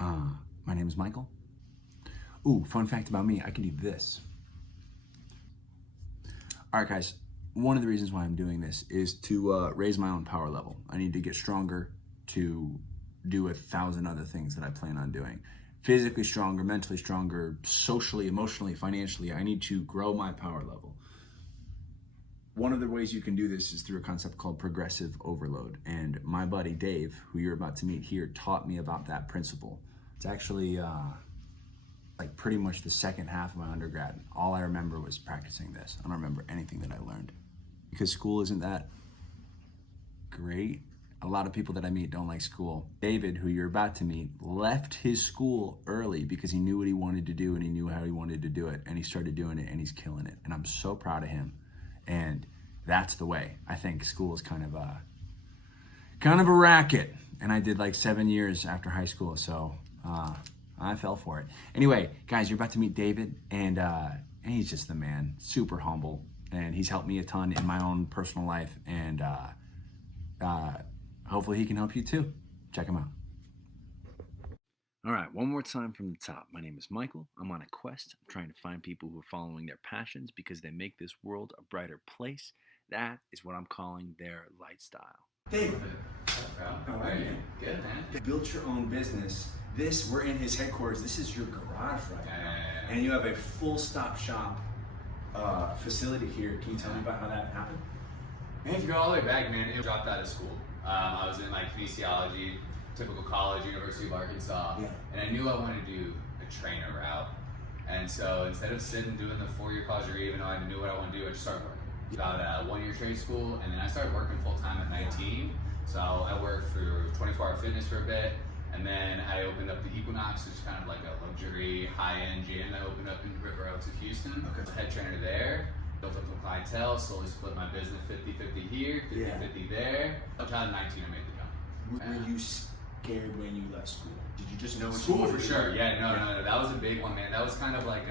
My name is Michael. Ooh, fun fact about me, I can do this. All right, guys, one of the reasons why I'm doing this is to raise my own power level. I need to get stronger to do 1,000 other things that I plan on doing. Physically stronger, mentally stronger, socially, emotionally, financially. I need to grow my power level. One of the ways you can do this is through a concept called progressive overload. And my buddy Dave, who you're about to meet here, taught me about that principle. It's actually like pretty much the second half of my undergrad. All I remember was practicing this. I don't remember anything that I learned because school isn't that great. A lot of people that I meet don't like school. David, who you're about to meet, left his school early because he knew what he wanted to do and he knew how he wanted to do it, and he started doing it and he's killing it. And I'm so proud of him. And that's the way. I think school is kind of a racket. And I did like 7 years after high school, so I fell for it. Anyway, guys, you're about to meet David, and he's just the man, super humble, and he's helped me a ton in my own personal life, and hopefully he can help you too. Check him out. All right, one more time from the top. My name is Michael. I'm on a quest. I'm trying to find people who are following their passions because they make this world a brighter place. That is what I'm calling their lifestyle. David, how are you? Good, man. You built your own business. We're in his headquarters. This is your garage right now. And you have a full stop shop facility here. Can you tell me about how that happened? And if you go all the way back, man, I dropped out of school. I was in like kinesiology, typical college, University of Arkansas, and I knew I wanted to do a trainer route. And so instead of sitting doing the 4-year college degree, even though I knew what I wanted to do, I just started working. About a 1-year trade school, and then I started working full time at 19. So I worked through 24 Hour Fitness for a bit, and then I opened up the Equinox, which is kind of like a luxury, high-end gym that opened up in River Oaks of Houston. I was a head trainer there. Built up some clientele, slowly split my business 50-50 here, 50-50 there. Up to 19, I made the jump. Were you scared when you left school? Did you just know what school you wanted for to sure? do? Yeah, no. That was a big one, man. That was kind of like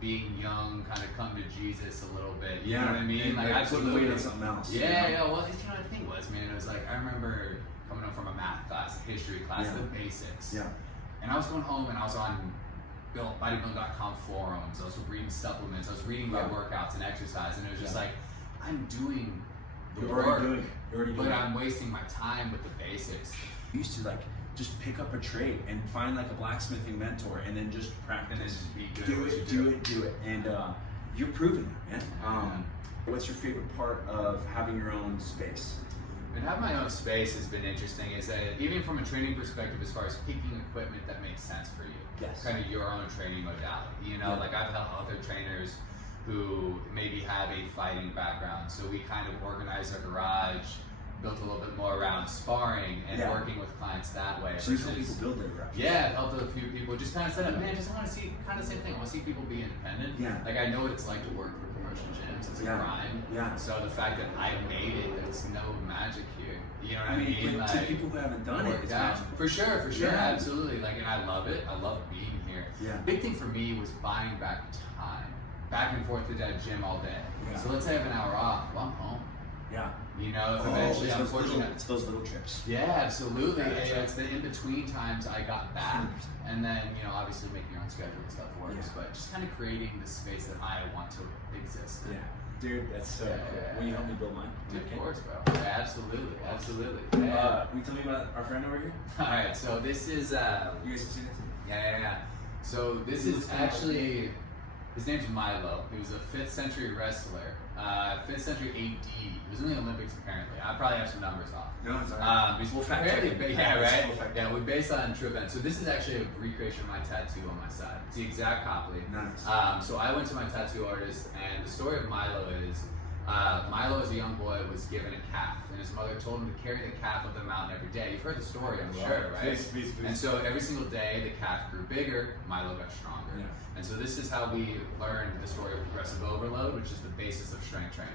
being young, kind of come to Jesus a little bit. You know what I mean? Like I put weight on something else. Yeah. Well, the thing was, man, it was like I remember coming home from a math class, a history class, the basics. Yeah. And I was going home and I was on bodybuilding.com forums. I was reading supplements. I was reading my workouts and exercise, and it was just like I'm doing the work, but I'm wasting my time with the basics. I used to like just pick up a trade and find like a blacksmithing mentor and then just practice. And then just be good. Do it. And you're proving that, man. What's your favorite part of having your own space? And having my own space has been interesting, is that even from a training perspective, as far as picking equipment that makes sense for you. Yes. Kind of your own training modality. You know, like I've helped other trainers who maybe have a fighting background. So we kind of organized our garage, built a little bit more around sparring and working with clients that way. So you help people build their garage? Yeah, helped a few people. Just kind of said, man, just want to see kind of the same thing. I want to see people be independent. Yeah. Like I know what it's like to work for commercial gyms. It's a grind. Yeah. So the fact that I made it, there's no magic here. You know what I mean? Like, to people who haven't done it, it's magic. For sure, absolutely. Like, and I love it. I love being here. Yeah. Big thing for me was buying back time, back and forth to that gym all day. Yeah. So let's say I have an hour off. Well, I'm home. Yeah. You know, if eventually I'm fortunate. It's those little trips. Yeah, absolutely. It's the in-between times I got back. 100%. And then, you know, obviously making your own schedule and stuff works, but just kind of creating the space that I want to exist in. Yeah. Dude, that's so cool. Will you help me build mine? Dude, of course, bro. Yeah, absolutely. Yeah. Can you tell me about our friend over here? Alright, so this is, you guys can see that too? Yeah. So this is actually, his name's Milo. He was a 5th century wrestler. 5th century AD. He was in the Olympics apparently. I probably have some numbers off. No, it's alright. We'll we based on true events. So this is actually a recreation of my tattoo on my side. It's the exact copy. Nice. So I went to my tattoo artist, and the story of Milo is, Milo as a young boy was given a calf, and his mother told him to carry the calf up the mountain every day. You've heard the story, I'm sure, right? Please. And so every single day, the calf grew bigger, Milo got stronger. Yeah. And so this is how we learned the story of progressive overload, which is the basis of strength training.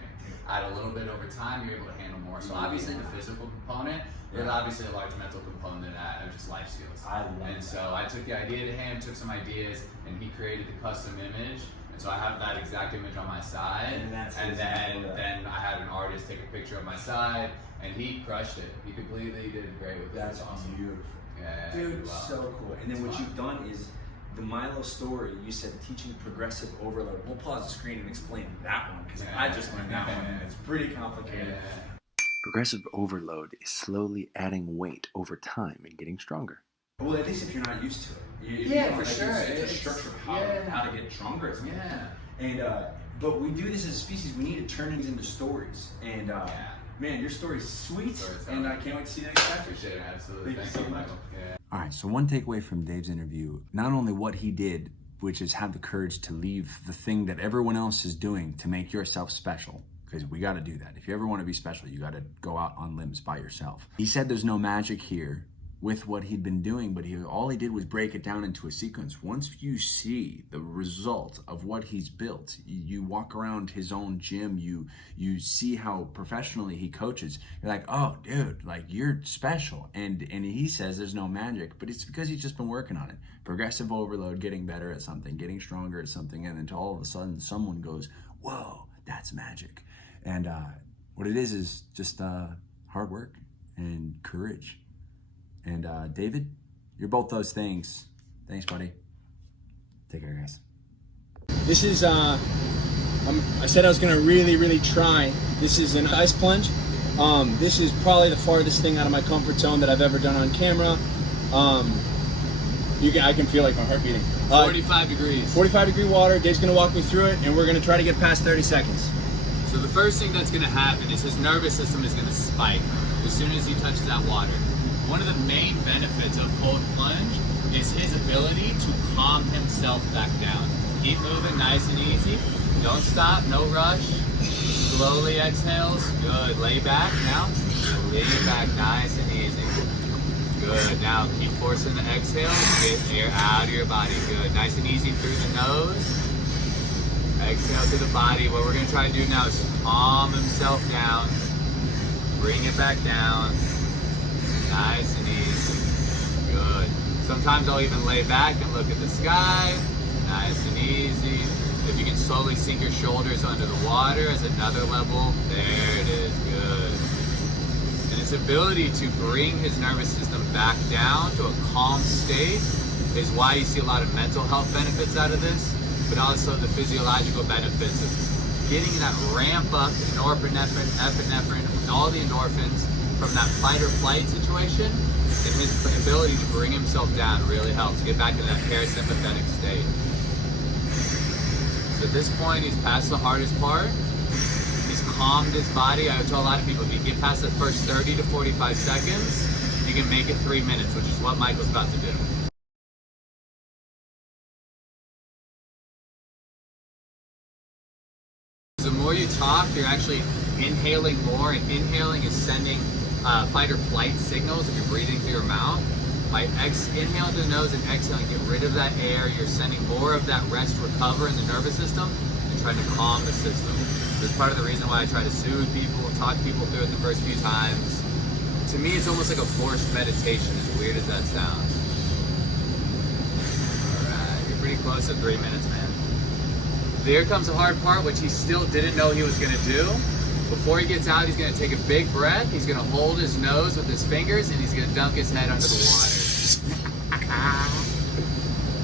Add a little bit over time, you're able to handle more. So obviously the physical component, there's obviously a large mental component of just life skills. And so I took the idea to him, took some ideas, and he created the custom image. And so I have that exact image on my side, and then I had an artist take a picture of my side, and he crushed it. He completely did great with it. That's awesome. Beautiful. Yeah, Dude, wow. so cool. And then what you've done is the Milo story, you said teaching progressive overload. We'll pause the screen and explain that one because I just learned that one and it's pretty complicated. Progressive overload is slowly adding weight over time and getting stronger. Well, at least if you're not used to it. For sure. It's a structure of how to get stronger. Yeah. And but we do this as a species. We need to turn things into stories. And man, your story's sweet, and I can't wait to see the next chapter. Appreciate it, absolutely. Thank you so much. Yeah. All right, so one takeaway from Dave's interview, not only what he did, which is have the courage to leave the thing that everyone else is doing to make yourself special, because we got to do that. If you ever want to be special, you got to go out on limbs by yourself. He said there's no magic here with what he'd been doing, but all he did was break it down into a sequence. Once you see the result of what he's built, you walk around his own gym, you see how professionally he coaches, you're like, oh dude, like you're special. And he says there's no magic, but it's because he's just been working on it. Progressive overload, getting better at something, getting stronger at something, and then all of a sudden someone goes, whoa, that's magic. And what it is just hard work and courage. And David, you're both those things. Thanks, buddy. Take care, guys. This is, I said I was gonna really try. This is an ice plunge. This is probably the farthest thing out of my comfort zone that I've ever done on camera. I can feel like my heart beating. 45 degrees. 45-degree water. Dave's gonna walk me through it, and we're gonna try to get past 30 seconds. So the first thing that's gonna happen is his nervous system is gonna spike as soon as he touches that water. One of the main benefits of cold plunge is his ability to calm himself back down. Keep moving nice and easy. Don't stop, no rush. Slowly exhales. Good. Lay back now. Lay back nice and easy. Good. Now keep forcing the exhale. Get air out of your body. Good. Nice and easy through the nose. Exhale through the body. What we're going to try to do now is calm himself down. Bring it back down. Nice and easy. Good. Sometimes I'll even lay back and look at the sky. Nice and easy. If you can slowly sink your shoulders under the water as another level. There it is. Good. And his ability to bring his nervous system back down to a calm state is why you see a lot of mental health benefits out of this, but also the physiological benefits of getting that ramp up in norepinephrine, epinephrine, all the endorphins from that fight or flight situation, and his ability to bring himself down really helps get back to that parasympathetic state. So at this point, he's past the hardest part. He's calmed his body. I tell a lot of people, if you get past the first 30 to 45 seconds, you can make it 3 minutes, which is what Michael's about to do. The more you talk, you're actually inhaling more, and inhaling is sending fight or flight signals if you're breathing through your mouth. By inhaling through the nose and exhaling, get rid of that air, you're sending more of that rest recover in the nervous system and trying to calm the system. That's part of the reason why I try to soothe people, talk people through it the first few times. To me, it's almost like a forced meditation, as weird as that sounds. Alright, you're pretty close to 3 minutes, man. There comes the hard part, which he still didn't know he was going to do. Before he gets out, he's going to take a big breath. He's going to hold his nose with his fingers, and he's going to dunk his head under the water.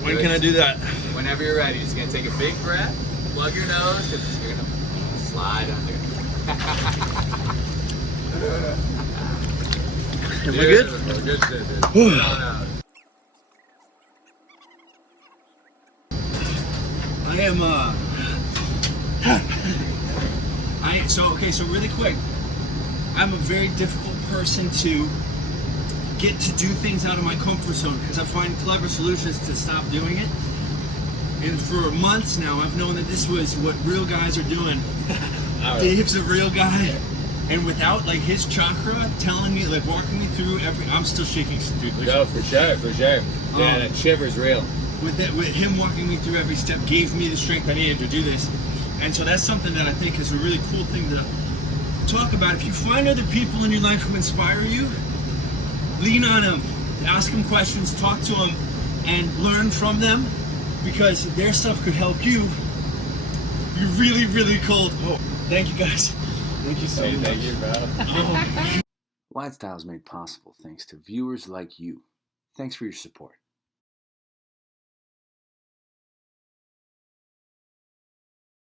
When can I do that? Whenever you're ready. He's going to take a big breath, plug your nose, because you're going to slide under. Am I good? Good shit, dude. Get on out. I am, so really quick, I'm a very difficult person to get to do things out of my comfort zone because I find clever solutions to stop doing it. And for months now, I've known that this was what real guys are doing. Right. Dave's a real guy. And without like his chakra telling me, like walking me through I'm still shaking, dude. No, for sure. Yeah, that shiver's real. With him walking me through every step gave me the strength I needed to do this. And so that's something that I think is a really cool thing to talk about. If you find other people in your life who inspire you, lean on them, ask them questions, talk to them, and learn from them, because their stuff could help you. You're really, really cold. Oh, thank you guys. Thank you so much. Thank you, bro. Lifestyle is made possible thanks to viewers like you. Thanks for your support.